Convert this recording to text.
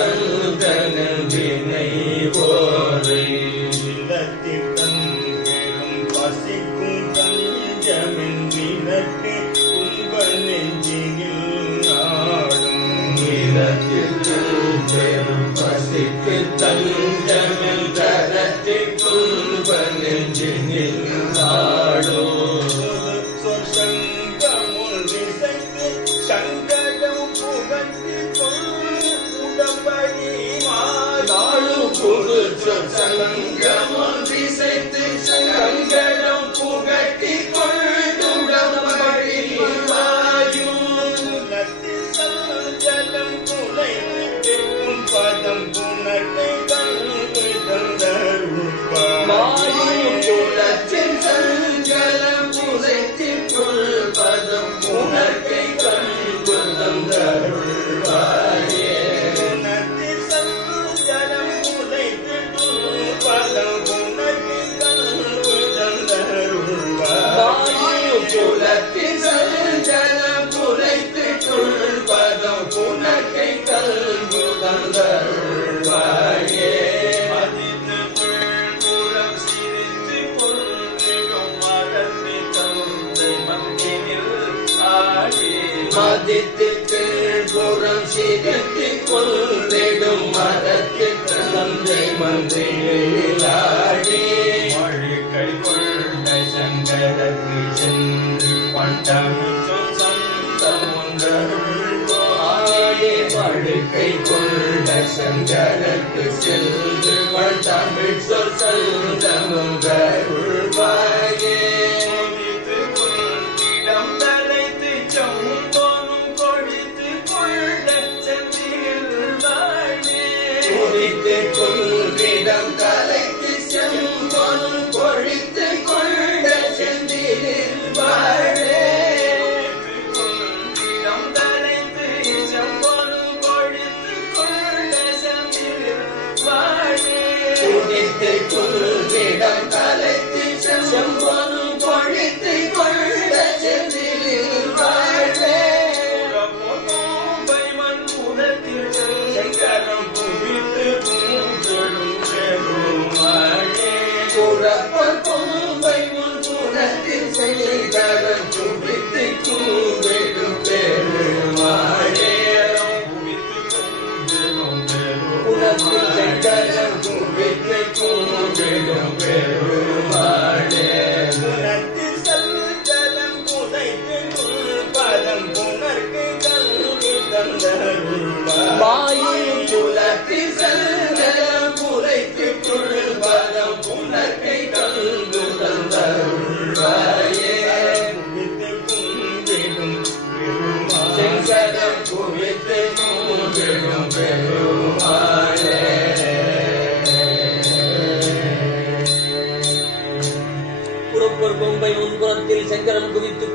சந்தனம் வினை போரை பசிக்கும் தஞ்சமின் வினக்கு துன்ப நெஞ்சினில் நாடும் பெரும் பசிக்கு தஞ்சமில் தரத்தை துன்ப நெஞ்சினில் நாடும் சங்கடம் புகழ்ந்து உடம்படி மாடும் சங்கமம் திசைத்து சங்கடம் புகட்டி கொள்ளுடம்படி சஞ்சலம் குலைந்து பதம் புனர்வை குலத்தின் சஞ்சலம் குலைத்து பதம் புனர்வை கண்புதம் தருள்வாயே சஞ்சலம் குலைத்து பதம் புனர்வை கண்புதம் தருள்வாயே குலத்தின் சஞ்சலம் குலைத்து பதம் புனர்வை கண்புதம் தருள்வாயே மதித்து புறம் சிரித்து கொள்ளிடும் மரத்திற்கு தந்தை மந்திரிலாடி மழைக்கை கொண்ட சங்கரக்கு சென்று பண்டமிச்சும் சந்தமுண்டருள்வாயே மழைக்கை கொண்ட சங்கரக்கு சென்று பண்டமிச்சும் சந்தமுண்டருள்வாயே கொள்கிடம் தலைக்கு செம்பொன் பொழித்து கொண்ட செந்திலில் வாழே கொள்கிடம் தலைக்கு செம்பொன் பொழித்து கொண்ட செந்திலில் வாழே கொள்கிடம் தலைக்கு செம்பொன் பொழித்து கொண்ட செந்திலில் வாழே சங்கரம் புவித்து பொம்பை முன் புனத்தில் செய்தரம் குவித்து கூவிடும் பெருமாளே புனத்தில் செய்தரம் குவித்து கூவிடும் பெருமாளே புனத்தில் சஞ்சலம் புதைத்து பதம் புனர்க்கு கல்வி தந்தருள்வாயே புலத்தில் சஞ்சலம் புதைத்து பதம் புனர்க்கை கல்வி தந்தருள்வாயே சங்கரம் குவித்து கூவிடும் பெருமாளே புறப்பொர் பொம்பை முன்புறத்தில் சங்கரம் குவித்து